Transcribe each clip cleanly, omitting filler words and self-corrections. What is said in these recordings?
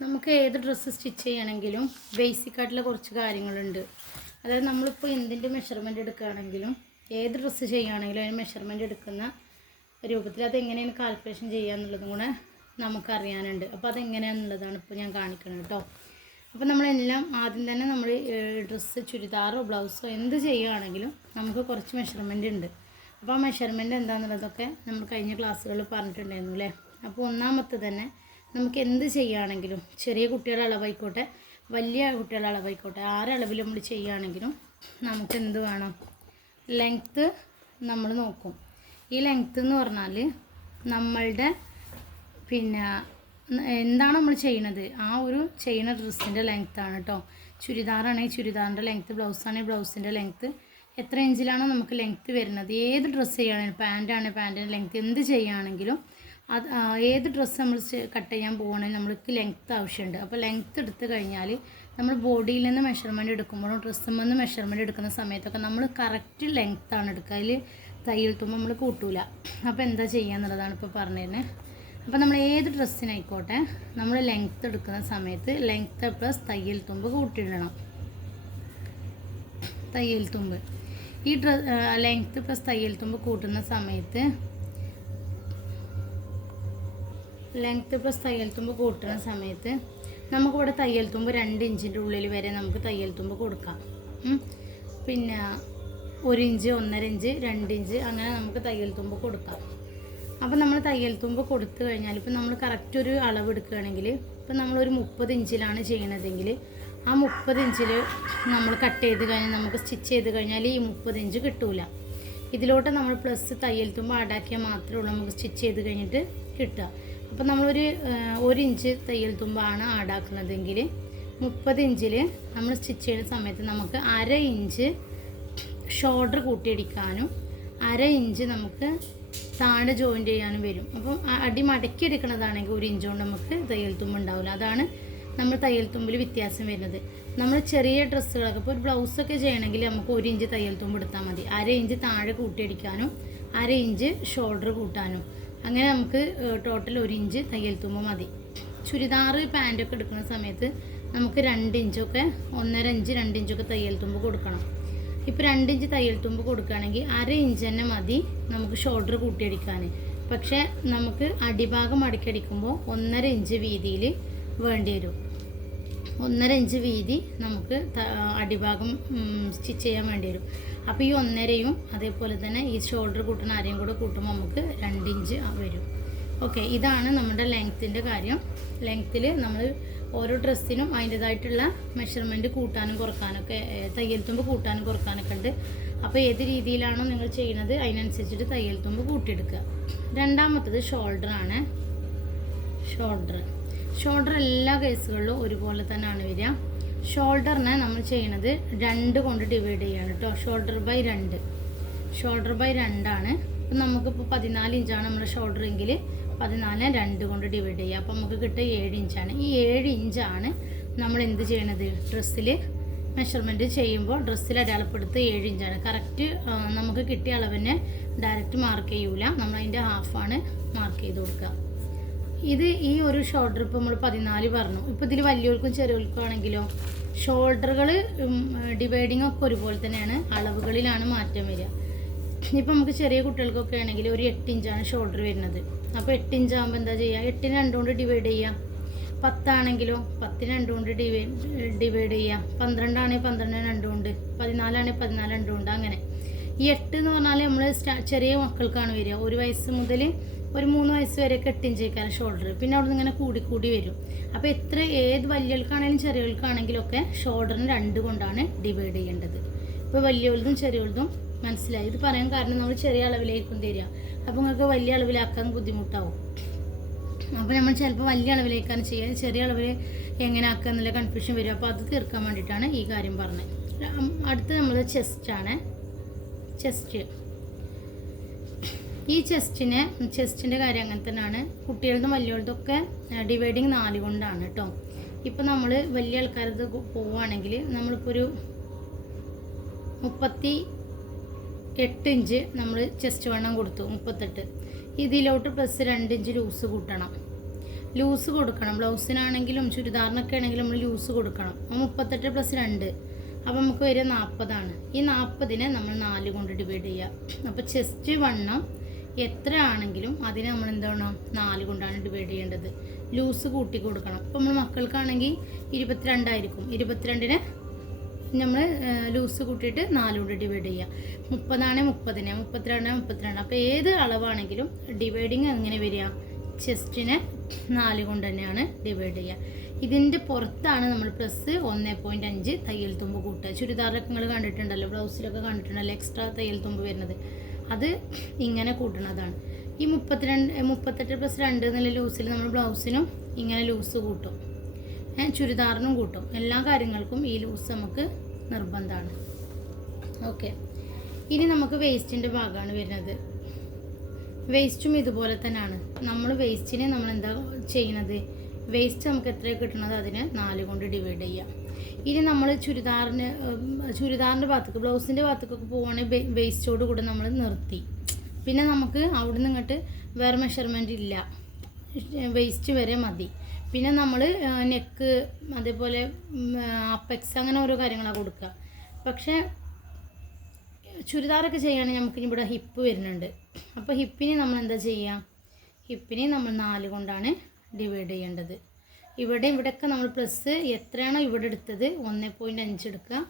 നമുക്ക് ഏത് dress stitch ചെയ്യണമെങ്കിലും ബേസിക് ആയിട്ടുള്ള കുറച്ച് കാര്യങ്ങളുണ്ട്. അതായത് നമ്മളിപ്പോൾ എന്തിൻ്റെ മെഷർമെൻറ്റ് എടുക്കുകയാണെങ്കിലും ഏത് ഡ്രസ്സ് ചെയ്യുകയാണെങ്കിലും അതിന് മെഷർമെൻറ്റ് എടുക്കുന്ന രൂപത്തിൽ അതെങ്ങനെയാണ് കാൽക്കുലേഷൻ ചെയ്യുക എന്നുള്ളതും കൂടെ നമുക്കറിയാനുണ്ട്. അപ്പോൾ അതെങ്ങനെയാണെന്നുള്ളതാണ് ഇപ്പോൾ ഞാൻ കാണിക്കുന്നത് കേട്ടോ. അപ്പോൾ നമ്മളെല്ലാം ആദ്യം തന്നെ നമ്മൾ ഡ്രസ്സ് ചുരിദാറോ ബ്ലൗസോ എന്ത് ചെയ്യുകയാണെങ്കിലും നമുക്ക് കുറച്ച് മെഷർമെൻറ്റ് ഉണ്ട്. അപ്പോൾ ആ മെഷർമെൻറ്റ് എന്താണെന്നുള്ളതൊക്കെ നമ്മൾ കഴിഞ്ഞ ക്ലാസ്സുകളിൽ പറഞ്ഞിട്ടുണ്ടായിരുന്നു അല്ലേ. അപ്പോൾ ഒന്നാമത്തെ തന്നെ നമുക്ക് എന്ത് ചെയ്യുകയാണെങ്കിലും ചെറിയ കുട്ടികളുടെ അളവായിക്കോട്ടെ വലിയ കുട്ടികളുടെ അളവായിക്കോട്ടെ ആരളവിൽ നമ്മൾ ചെയ്യുകയാണെങ്കിലും നമുക്ക് എന്ത് വേണം, ലെങ്ത്ത് നമ്മൾ നോക്കും. ഈ ലെങ്ത്ത് എന്ന് പറഞ്ഞാൽ നമ്മളുടെ എന്താണ് നമ്മൾ ചെയ്യണത് ആ ഒരു ചെയ്യുന്ന ഡ്രസ്സിൻ്റെ ലെങ്ത്താണ് കേട്ടോ. ചുരിദാറാണെങ്കിൽ ചുരിദാറിൻ്റെ ലെങ്ത്ത്, ബ്ലൗസാണെങ്കിൽ ബ്ലൗസിൻ്റെ ലെങ്ത്ത്, എത്ര ഇഞ്ചിലാണോ നമുക്ക് ലെങ്ത്ത് വരുന്നത്. ഏത് ഡ്രസ്സ് ചെയ്യുകയാണെങ്കിലും പാൻറ്റാണെങ്കിൽ പാൻറ്റിൻ്റെ ലെങ്ത്ത്, എന്ത് ചെയ്യുകയാണെങ്കിലും അത് ഏത് ഡ്രസ്സ് നമ്മൾ കട്ട് ചെയ്യാൻ പോവുകയാണെങ്കിൽ നമ്മൾക്ക് ലെങ്ത്ത് ആവശ്യമുണ്ട്. അപ്പോൾ ലെങ്ത്ത് എടുത്ത് കഴിഞ്ഞാൽ നമ്മൾ ബോഡിയിൽ നിന്ന് മെഷർമെൻറ്റ് എടുക്കുമ്പോഴും ഡ്രസ്സിൽ നിന്ന് മെഷർമെൻറ്റ് എടുക്കുന്ന സമയത്തൊക്കെ നമ്മൾ കറക്റ്റ് ലെങ്ത്താണ് എടുക്കുക. അതിൽ തയ്യൽ തുമ്പ് നമ്മൾ കൂട്ടൂല. അപ്പോൾ എന്താ ചെയ്യുക എന്നുള്ളതാണ് ഇപ്പോൾ പറഞ്ഞത്. അപ്പോൾ നമ്മൾ ഏത് ഡ്രസ്സിനായിക്കോട്ടെ നമ്മൾ ലെങ്ത്ത് എടുക്കുന്ന സമയത്ത് ലെങ്ത്ത് പ്ലസ് തയ്യൽ തുമ്പ് കൂട്ടിയിടണം. തയ്യൽ തുമ്പ് ഈ ലെങ്ത്ത് പ്ലസ് തയ്യൽ തുമ്പ് കൂട്ടുന്ന സമയത്ത് നമുക്കിവിടെ തയ്യൽ തുമ്പ് 2 ഇഞ്ചിൻ്റെ ഉള്ളിൽ വരെ നമുക്ക് തയ്യൽ തുമ്പ് കൊടുക്കാം. പിന്നെ 1 ഇഞ്ച്, 1.5 ഇഞ്ച്, 2 ഇഞ്ച് അങ്ങനെ നമുക്ക് തയ്യൽ തുമ്പ് കൊടുക്കാം. അപ്പോൾ നമ്മൾ തയ്യൽ തുമ്പ് കൊടുത്തു കഴിഞ്ഞാൽ ഇപ്പോൾ നമ്മൾ കറക്റ്റ് ഒരു അളവ് എടുക്കുകയാണെങ്കിൽ ഇപ്പോൾ നമ്മളൊരു 30 ഇഞ്ചിലാണ് ചെയ്യണതെങ്കിൽ ആ 30 ഇഞ്ചിൽ നമ്മൾ കട്ട് ചെയ്ത് കഴിഞ്ഞാൽ നമുക്ക് സ്റ്റിച്ച് ചെയ്ത് കഴിഞ്ഞാൽ ഈ 30 ഇഞ്ച് കിട്ടൂല. ഇതിലോട്ട് നമ്മൾ പ്ലസ് തയ്യൽ തുമ്പ് ആഡാക്കിയാൽ മാത്രമേ ഉള്ളൂ നമുക്ക് സ്റ്റിച്ച് ചെയ്ത് കഴിഞ്ഞിട്ട് കിട്ടുക. അപ്പോൾ നമ്മളൊരു 1 ഇഞ്ച് തയ്യൽ തുമ്പാണ് ആഡാക്കുന്നതെങ്കിൽ 30 ഇഞ്ചിൽ നമ്മൾ സ്റ്റിച്ച് ചെയ്യുന്ന സമയത്ത് നമുക്ക് 1/2 ഇഞ്ച് ഷോൾഡർ കൂട്ടിയടിക്കാനും 1/2 ഇഞ്ച് നമുക്ക് താഴെ ജോയിൻ്റ് ചെയ്യാനും വരും. അപ്പം അടി മടക്കി എടുക്കുന്നതാണെങ്കിൽ 1 ഇഞ്ച് കൊണ്ട് നമുക്ക് തയ്യൽ തുമ്പ് ഉണ്ടാവില്ല. അതാണ് നമ്മൾ തയ്യൽ തുമ്പിൽ വ്യത്യാസം വരുന്നത്. നമ്മൾ ചെറിയ ഡ്രസ്സുകളൊക്കെ ഇപ്പോൾ ഒരു ബ്ലൗസൊക്കെ ചെയ്യണമെങ്കിൽ നമുക്ക് 1 ഇഞ്ച് തയ്യൽ തുമ്പ് എടുത്താൽ മതി. 1/2 ഇഞ്ച് താഴെ കൂട്ടിയടിക്കാനും 1/2 ഇഞ്ച് ഷോൾഡർ കൂട്ടാനും അങ്ങനെ നമുക്ക് ടോട്ടൽ 1 ഇഞ്ച് തയ്യൽ തുമ്പ് മതി. ചുരിദാർ പാൻറ്റൊക്കെ എടുക്കുന്ന സമയത്ത് നമുക്ക് 2 ഇഞ്ചൊക്കെ 1.5 ഇഞ്ച് 2 ഇഞ്ചൊക്കെ തയ്യൽ തുമ്പ് കൊടുക്കണം. ഇപ്പോൾ 2 ഇഞ്ച് തയ്യൽ തുമ്പ് കൊടുക്കുകയാണെങ്കിൽ 1/2 ഇഞ്ച് തന്നെ മതി നമുക്ക് ഷോൾഡർ കൂട്ടിയടിക്കാൻ. പക്ഷേ നമുക്ക് അടിഭാഗം മടക്കിയടിക്കുമ്പോൾ 1.5 ഇഞ്ച് വീതിയിൽ വേണ്ടി വരും. 1.5 ഇഞ്ച് വീതി നമുക്ക് അടിഭാഗം സ്റ്റിച്ച് ചെയ്യാൻ വേണ്ടി വരും. അപ്പോൾ ഈ 1.5യും അതേപോലെ തന്നെ ഈ ഷോൾഡർ കൂട്ടുന്ന അരയും കൂടെ കൂട്ടുമ്പോൾ നമുക്ക് 2 ഇഞ്ച് വരും. ഓക്കെ, ഇതാണ് നമ്മുടെ ലെങ്ത്തിൻ്റെ കാര്യം. ലെങ്ത്തിൽ നമ്മൾ ഓരോ ഡ്രസ്സിനും അതിൻ്റേതായിട്ടുള്ള മെഷർമെൻറ്റ് കൂട്ടാനും കുറക്കാനൊക്കെ തയ്യൽ തുമ്പ് കൂട്ടാനും കുറക്കാനൊക്കെ ഉണ്ട്. അപ്പോൾ ഏത് രീതിയിലാണോ നിങ്ങൾ ചെയ്യുന്നത് അതിനനുസരിച്ചിട്ട് തയ്യൽ തുമ്പ് കൂട്ടിയെടുക്കുക. രണ്ടാമത്തത് ഷോൾഡറാണ്. ഷോൾഡർ എല്ലാ കേസുകളിലും ഒരുപോലെ തന്നെയാണ് വരിക. ഷോൾഡറിനെ നമ്മൾ ചെയ്യുന്നത് 2 കൊണ്ട് ഡിവൈഡ് ചെയ്യാണ് കേട്ടോ. ഷോൾഡർ ബൈ 2 ആണ്. ഇപ്പം നമുക്കിപ്പോൾ 14 ഇഞ്ചാണ് നമ്മുടെ ഷോൾഡർ എങ്കിൽ 14 2 കൊണ്ട് ഡിവൈഡ് ചെയ്യുക. അപ്പോൾ നമുക്ക് കിട്ടുക 7 ഇഞ്ചാണ്. ഈ 7 ഇഞ്ചാണ് നമ്മൾ എന്ത് ചെയ്യണത് ഡ്രസ്സിൽ മെഷർമെൻറ്റ് ചെയ്യുമ്പോൾ ഡ്രസ്സിൽ അടയാളപ്പെടുത്ത് 7 ഇഞ്ചാണ്. കറക്റ്റ് നമുക്ക് കിട്ടിയ അളവിനെ ഡയറക്റ്റ് മാർക്ക് ചെയ്യൂല, നമ്മൾ അതിൻ്റെ ഹാഫാണ് മാർക്ക് ചെയ്ത് കൊടുക്കുക. ഈ ഒരു ഷോൾഡർ ഇപ്പോൾ നമ്മൾ 14 പറഞ്ഞു. ഇപ്പോൾ ഇതിൽ വലിയവർക്കും ചെറിയവർക്കും ആണെങ്കിലോ ഷോൾഡറുകൾ ഡിവൈഡിങ് ഒക്കെ ഒരുപോലെ തന്നെയാണ്, അളവുകളിലാണ് മാറ്റം വരിക. ഇപ്പോൾ നമുക്ക് ചെറിയ കുട്ടികൾക്കൊക്കെ ആണെങ്കിൽ ഒരു 8 ഇഞ്ചാണ് ഷോൾഡർ വരുന്നത്. അപ്പോൾ 8 ഇഞ്ചാകുമ്പോൾ എന്താ ചെയ്യുക, 8നെ 2 കൊണ്ട് ഡിവൈഡ് ചെയ്യുക. 10 ആണെങ്കിലോ 10നെ 2 കൊണ്ട് ഡിവൈഡ് ചെയ്യുക. 12 ആണെങ്കിൽ 12നെ 2 കൊണ്ട്, 14 ആണെങ്കിൽ 14 2 കൊണ്ട്. അങ്ങനെ ഈ 8 എന്ന് പറഞ്ഞാൽ നമ്മൾ ചെറിയ മക്കൾക്കാണ് വരിക. 1 വയസ്സ് മുതൽ ഒരു 3 വയസ്സ് വരെയൊക്കെ 8 ഇഞ്ച് വയ്ക്കാൻ ഷോൾഡർ. പിന്നെ അവിടെ നിന്ന് ഇങ്ങനെ കൂടി വരും. അപ്പോൾ ഏത് വലിയവർക്കാണെങ്കിലും ചെറിയവർക്കാണെങ്കിലും ഒക്കെ ഷോൾഡറിന് 2 കൊണ്ടാണ് ഡിവൈഡ് ചെയ്യേണ്ടത്. ഇപ്പോൾ വലിയവളും ചെറിയവളും മനസ്സിലായി. ഇത് പറയാൻ കാരണം നമ്മൾ ചെറിയ അളവിലേക്കും തരിക. അപ്പോൾ നിങ്ങൾക്ക് വലിയ അളവിലാക്കാൻ ബുദ്ധിമുട്ടാവും. അപ്പോൾ നമ്മൾ ചിലപ്പോൾ വലിയ അളവിലേക്കാണ് ചെയ്യുക, ചെറിയ അളവിൽ എങ്ങനെ ആക്കുക എന്നുള്ള കൺഫ്യൂഷൻ വരും. അപ്പോൾ അത് തീർക്കാൻ വേണ്ടിയിട്ടാണ് ഈ കാര്യം പറഞ്ഞത്. അടുത്ത് നമ്മൾ ചെസ്റ്റാണ്. ഈ ചെസ്റ്റിൻ്റെ കാര്യം അങ്ങനെ തന്നെയാണ്. കുട്ടികളുടെ വലിയവളുടെ ഡിവൈഡിങ് 4 കൊണ്ടാണ് കേട്ടോ. ഇപ്പോൾ നമ്മൾ വലിയ ആൾക്കാരത് പോവുകയാണെങ്കിൽ നമ്മളിപ്പോൾ ഒരു 38 ഇഞ്ച് നമ്മൾ ചെസ്റ്റ് വണ്ണം കൊടുത്തു, 38. ഇതിലോട്ട് പ്ലസ് 2 ഇഞ്ച് ലൂസ് കൂട്ടണം. ലൂസ് കൊടുക്കണം. ബ്ലൗസിനാണെങ്കിലും ചുരിദാറിനൊക്കെ ആണെങ്കിലും നമ്മൾ ലൂസ് കൊടുക്കണം. 38 + 2 അപ്പോൾ നമുക്ക് വരിക 40 ഈ 40നെ നമ്മൾ 4 കൊണ്ട് ഡിവൈഡ് ചെയ്യുക. അപ്പോൾ ചെസ്റ്റ് വണ്ണം എത്ര ആണെങ്കിലും അതിനെ നമ്മൾ എന്താണ് 4 കൊണ്ടാണ് ഡിവൈഡ് ചെയ്യേണ്ടത്. ലൂസ് കൂട്ടി കൊടുക്കണം. അപ്പോൾ നമ്മൾ മക്കൾക്കാണെങ്കിൽ 22 ആയിരിക്കും. 22നെ നമ്മൾ ലൂസ് കൂട്ടിയിട്ട് 4 കൊണ്ട് ഡിവൈഡ് ചെയ്യുക. 30 30, 32 32. അപ്പോൾ ഏത് അളവാണെങ്കിലും ഡിവൈഡിങ് എങ്ങനെ വരിക? ചെസ്റ്റിനെ 4 കൊണ്ട് തന്നെയാണ് ഡിവൈഡ് ചെയ്യുക. ഇതിൻ്റെ പുറത്താണ് നമ്മൾ +1.5 തയ്യൽ തുമ്പ് കൂട്ടുക. ചുരിദാറൊക്കെ നിങ്ങൾ കണ്ടിട്ടുണ്ടല്ലോ, ബ്ലൗസിലൊക്കെ കണ്ടിട്ടുണ്ടല്ലോ എക്സ്ട്രാ തയ്യൽ തുമ്പ് വരുന്നത്. അത് ഇങ്ങനെ കൂട്ടുന്നതാണ്. ഈ 38 + 2 എന്നുള്ള ലൂസിൽ നമ്മൾ ബ്ലൗസിനും ഇങ്ങനെ ലൂസ് കൂട്ടും, ചുരിദാറിനും കൂട്ടും. എല്ലാ കാര്യങ്ങൾക്കും ഈ ലൂസ് നമുക്ക് നിർബന്ധമാണ്. ഓക്കെ, ഇനി നമുക്ക് വേസ്റ്റിൻ്റെ ഭാഗമാണ് വരുന്നത്. വേസ്റ്റും ഇതുപോലെ തന്നെയാണ്. നമ്മൾ വേസ്റ്റിനെ നമ്മൾ എന്താ ചെയ്യുന്നത്? വേസ്റ്റ് നമുക്ക് എത്രയാണ് കിട്ടുന്നത് അതിനെ 4 കൊണ്ട് ഡിവൈഡ് ചെയ്യാം. ഇനി നമ്മൾ ചുരിദാറിൻ്റെ ഭാഗത്തേക്ക് ബ്ലൗസിൻ്റെ ഭാഗത്തേക്കൊക്കെ പോവുകയാണെങ്കിൽ വേസ്റ്റോട് കൂടെ നമ്മൾ നിർത്തി. പിന്നെ നമുക്ക് അവിടെ നിന്ന് ഇങ്ങോട്ട് വേറെ മെഷർമെൻറ്റ് ഇല്ല, വേസ്റ്റ് വരെ മതി. പിന്നെ നമ്മൾ നെക്ക് അതേപോലെ അപ്പെക്സ് അങ്ങനെ ഓരോ കാര്യങ്ങളാണ് കൊടുക്കുക. പക്ഷേ ചുരിദാറൊക്കെ ചെയ്യുകയാണെങ്കിൽ നമുക്ക് ഇവിടെ ഹിപ്പ് വരുന്നുണ്ട്. അപ്പോൾ ഹിപ്പിന് നമ്മൾ എന്താ ചെയ്യുക? ഹിപ്പിനെ നമ്മൾ 4 കൊണ്ടാണ് ഡിവൈഡ് ചെയ്യേണ്ടത്. ഇവിടെയൊക്കെ നമ്മൾ പ്ലസ് എത്രയാണോ ഇവിടെ എടുത്തത് 1.5 എടുക്കുക.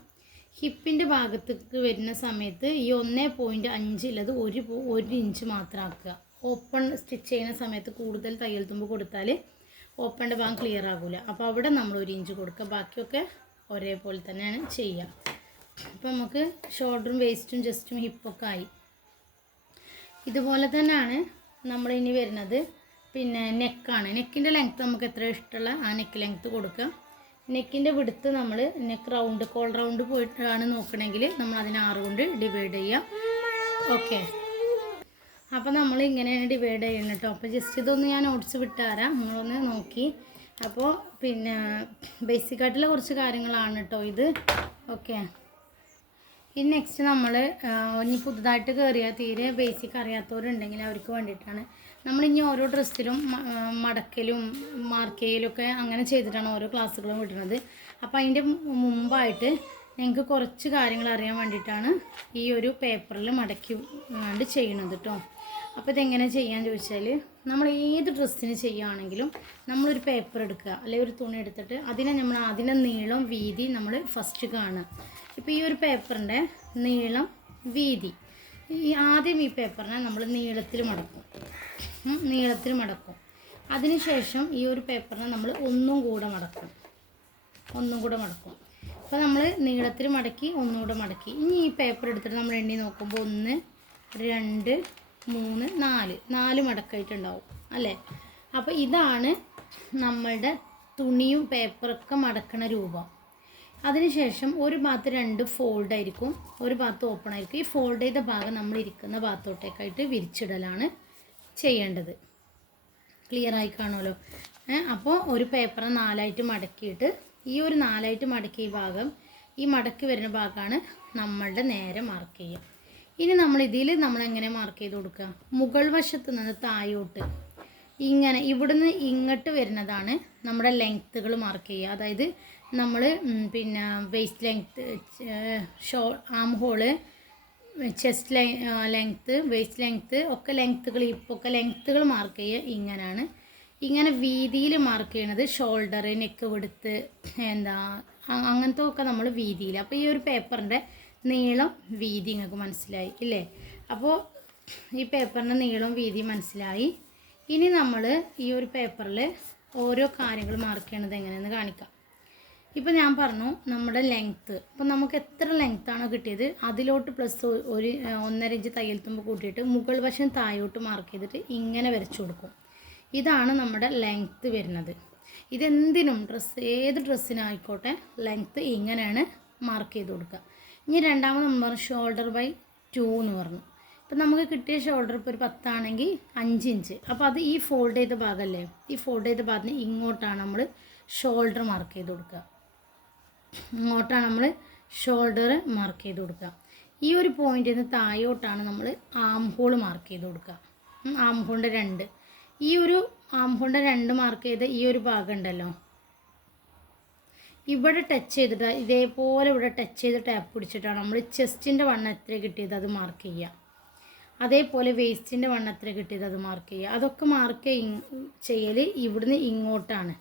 ഹിപ്പിൻ്റെ ഭാഗത്തേക്ക് വരുന്ന സമയത്ത് ഈ 1.5 ഉള്ളത് 1 ഇഞ്ച് മാത്രം ആക്കുക. ഓപ്പൺ സ്റ്റിച്ച് ചെയ്യുന്ന സമയത്ത് കൂടുതൽ തയ്യൽ തുമ്പ് കൊടുത്താൽ ഓപ്പണിൻ്റെ ഭാഗം ക്ലിയർ ആകില്ല. അപ്പോൾ അവിടെ നമ്മൾ 1 ഇഞ്ച് കൊടുക്കുക. ബാക്കിയൊക്കെ ഒരേപോലെ തന്നെയാണ് ചെയ്യുക. അപ്പോൾ നമുക്ക് ഷോൾഡറും വേസ്റ്റും ജസ്റ്റും ഹിപ്പൊക്കെ ആയി. ഇതുപോലെ തന്നെയാണ് നമ്മളിനി വരുന്നത്. പിന്നെ നെക്കാണ്. നെക്കിൻ്റെ ലെങ്ത്ത് നമുക്ക് എത്ര ഇഷ്ടമുള്ള ആ നെക്ക് ലെങ്ത്ത് കൊടുക്കുക. നെക്കിൻ്റെ വിടുത്ത് നമ്മൾ നെക്ക് റൗണ്ട് കോൾ റൗണ്ട് പോയിട്ടാണ് നോക്കണമെങ്കിൽ നമ്മൾ അതിനെ 6 കൊണ്ട് ഡിവൈഡ് ചെയ്യുക. ഓക്കെ, അപ്പോൾ നമ്മൾ ഇങ്ങനെയാണ് ഡിവൈഡ് ചെയ്യുന്നത് കേട്ടോ. അപ്പോൾ ജസ്റ്റ് ഇതൊന്ന് ഞാൻ നോട്ട്സ് വിട്ടുതരാം, നിങ്ങളൊന്ന് നോക്കി. അപ്പോൾ പിന്നെ ബേസിക്കായിട്ടുള്ള കുറച്ച് കാര്യങ്ങളാണ് കേട്ടോ ഇത്. ഓക്കെ, ഇനി നെക്സ്റ്റ് നമ്മൾ ഇനി പുതുതായിട്ട് കയറിയാൽ തീരെ ബേസിക് അറിയാത്തവരുണ്ടെങ്കിൽ അവർക്ക് വേണ്ടിയിട്ടാണ് നമ്മളിനി ഓരോ ഡ്രസ്സിലും മടക്കലും മാർക്ക് ചെയ്യലൊക്കെ അങ്ങനെ ചെയ്തിട്ടാണ് ഓരോ ക്ലാസ്സുകളും വിടുന്നത്. അപ്പോൾ അതിൻ്റെ മുമ്പായിട്ട് ഞങ്ങൾക്ക് കുറച്ച് കാര്യങ്ങൾ അറിയാൻ വേണ്ടിയിട്ടാണ് ഈ ഒരു പേപ്പറിൽ മടക്കി കൊണ്ട് ചെയ്യണത് കേട്ടോ. അപ്പോൾ ഇതെങ്ങനെ ചെയ്യാന്ന് ചോദിച്ചാൽ, നമ്മൾ ഏത് ഡ്രസ്സിന് ചെയ്യുകയാണെങ്കിലും നമ്മളൊരു പേപ്പർ എടുക്കുക, അല്ലെങ്കിൽ ഒരു തുണി എടുത്തിട്ട് അതിനെ നീളം വീതി നമ്മൾ ഫസ്റ്റ് കാണുക. ഇപ്പോൾ ഈ ഒരു പേപ്പറിൻ്റെ നീളം വീതി ആദ്യം ഈ പേപ്പറിനെ നമ്മൾ നീളത്തിൽ മടക്കും. അതിനുശേഷം ഈ ഒരു പേപ്പറിനെ നമ്മൾ ഒന്നും കൂടെ മടക്കും. അപ്പോൾ നമ്മൾ നീളത്തിൽ മടക്കി ഒന്നുകൂടെ മടക്കി. ഇനി ഈ പേപ്പർ എടുത്തിട്ട് നമ്മൾ എണ്ണി നോക്കുമ്പോൾ 1 2 3 4 മടക്കായിട്ടുണ്ടാവും അല്ലേ. അപ്പോൾ ഇതാണ് നമ്മളുടെ തുണിയും പേപ്പറൊക്കെ മടക്കണ രൂപം. അതിനുശേഷം ഒരു ഭാഗത്ത് 2 ഫോൾഡ് ആയിരിക്കും, ഒരു ഭാഗത്ത് ഓപ്പൺ ആയിരിക്കും. ഈ ഫോൾഡ് ചെയ്ത ഭാഗം നമ്മൾ ഇരിക്കുന്ന ഭാഗത്തോട്ടേക്കായിട്ട് വിരിച്ചിടലാണ് ചെയ്യേണ്ടത്. ക്ലിയർ ആയി കാണുമല്ലോ. അപ്പോൾ ഒരു പേപ്പർ 4ആയിട്ട് മടക്കിയിട്ട് ഈ ഒരു 4ആയിട്ട് മടക്കിയ ഭാഗം, ഈ മടക്കി വരുന്ന ഭാഗമാണ് നമ്മളുടെ നേരെ മാർക്ക് ചെയ്യുക. ഇനി നമ്മളെങ്ങനെ മാർക്ക് ചെയ്ത് കൊടുക്കുക? മുകൾ വശത്ത് നിന്ന് താഴോട്ട് ഇങ്ങനെ ഇവിടുന്ന് ഇങ്ങോട്ട് വരുന്നതാണ് നമ്മുടെ ലെങ്ത്തുകൾ മാർക്ക് ചെയ്യുക. അതായത് നമ്മൾ പിന്നെ വേസ്റ്റ് ലെങ്ത്ത്, ആം hall, chest length, waste length ഒക്കെ ലെങ്ത്തുകൾ, ഇപ്പൊക്കെ ലെങ്ത്തുകൾ മാർക്ക് ചെയ്യുക. ഇങ്ങനെ വീതിയിൽ മാർക്ക് ചെയ്യണത് ഷോൾഡർ, നെക്ക് വിടുത്ത്, അങ്ങനത്തെ ഒക്കെ നമ്മൾ വീതിയിൽ. അപ്പോൾ ഈ ഒരു പേപ്പറിൻ്റെ നീളം വീതി നിങ്ങൾക്ക് മനസ്സിലായി ഇല്ലേ? അപ്പോൾ ഈ പേപ്പറിൻ്റെ നീളം വീതി മനസ്സിലായി. ഇനി നമ്മൾ ഈ ഒരു പേപ്പറിൽ ഓരോ കാര്യങ്ങൾ മാർക്ക് ചെയ്യണത് എങ്ങനെയെന്ന് കാണിക്കാം. ഇപ്പോൾ ഞാൻ പറഞ്ഞു നമ്മുടെ ലെങ്ത്ത്. അപ്പോൾ നമുക്ക് എത്ര ലെങ്ത്താണോ കിട്ടിയത് അതിലോട്ട് പ്ലസ് 1.5 ഇഞ്ച് തയ്യൽ തുമ്പ് കൂട്ടിയിട്ട് മുകൾ വശം താഴോട്ട് മാർക്ക് ചെയ്തിട്ട് ഇങ്ങനെ വരച്ചു കൊടുക്കും. ഇതാണ് നമ്മുടെ ലെങ്ത്ത് വരുന്നത്. ഇതെന്തിനും ഏത് ഡ്രസ്സിനായിക്കോട്ടെ ലെങ്ത്ത് ഇങ്ങനെയാണ് മാർക്ക് ചെയ്ത് കൊടുക്കുക. ഇനി രണ്ടാമത് നമ്മൾ പറഞ്ഞു ഷോൾഡർ ബൈ 2 എന്ന് പറഞ്ഞു. ഇപ്പം നമുക്ക് കിട്ടിയ ഷോൾഡർ ഇപ്പോൾ ഒരു 10 ആണെങ്കിൽ 5 ഇഞ്ച്. അപ്പോൾ അത് ഈ ഫോൾഡ് ചെയ്ത ഭാഗമല്ലേ, ഈ ഫോൾഡ് ചെയ്ത ഭാഗത്തിന് ഇങ്ങോട്ടാണ് നമ്മൾ ഷോൾഡർ മാർക്ക് ചെയ്ത് കൊടുക്കുക. ഈ ഒരു പോയിന്റിൽ നിന്ന് താഴോട്ടാണ് നമ്മൾ ആം ഹോൾ മാർക്ക് ചെയ്ത് കൊടുക്കുക. ആം ഹോളിൻ്റെ 2 ഈ ഒരു ആം ഹോളിൻ്റെ 2 മാർക്ക് ചെയ്ത ഈ ഒരു ഭാഗം ഉണ്ടല്ലോ, ഇവിടെ ടച്ച് ചെയ്തിട്ട് ഇതേപോലെ ഇവിടെ ടച്ച് ചെയ്ത് ടാപ്പ് പിടിച്ചിട്ടാണ് നമ്മൾ ചെസ്റ്റിൻ്റെ വണ്ണം എത്ര കിട്ടിയത് അത് മാർക്ക് ചെയ്യുക. അതേപോലെ വേസ്റ്റിൻ്റെ വണ്ണം എത്ര കിട്ടിയത് അത് മാർക്ക് ചെയ്യുക. അതൊക്കെ മാർക്ക് ചെയ്യൽ ഇവിടുന്ന് ഇങ്ങോട്ടാണ്.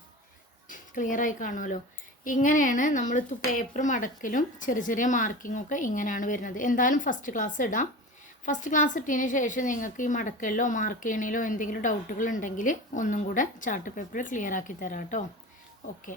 ക്ലിയറായി കാണുമല്ലോ. ഇങ്ങനെയാണ് നമ്മൾ പേപ്പർ മടക്കലും ചെറിയ ചെറിയ മാർക്കിങ്ങും ഒക്കെ ഇങ്ങനെയാണ് വരുന്നത്. എന്തായാലും ഫസ്റ്റ് ക്ലാസ് ഇടാം. ഫസ്റ്റ് ക്ലാസ് ഇട്ടതിന് ശേഷം നിങ്ങൾക്ക് ഈ മടക്കലിലോ മാർക്ക് ചെയ്യണതിലോ എന്തെങ്കിലും ഡൗട്ടുകൾ ഉണ്ടെങ്കിൽ ഒന്നും കൂടെ ചാർട്ട് പേപ്പറിൽ ക്ലിയർ ആക്കി തരാം കേട്ടോ. ഓക്കെ.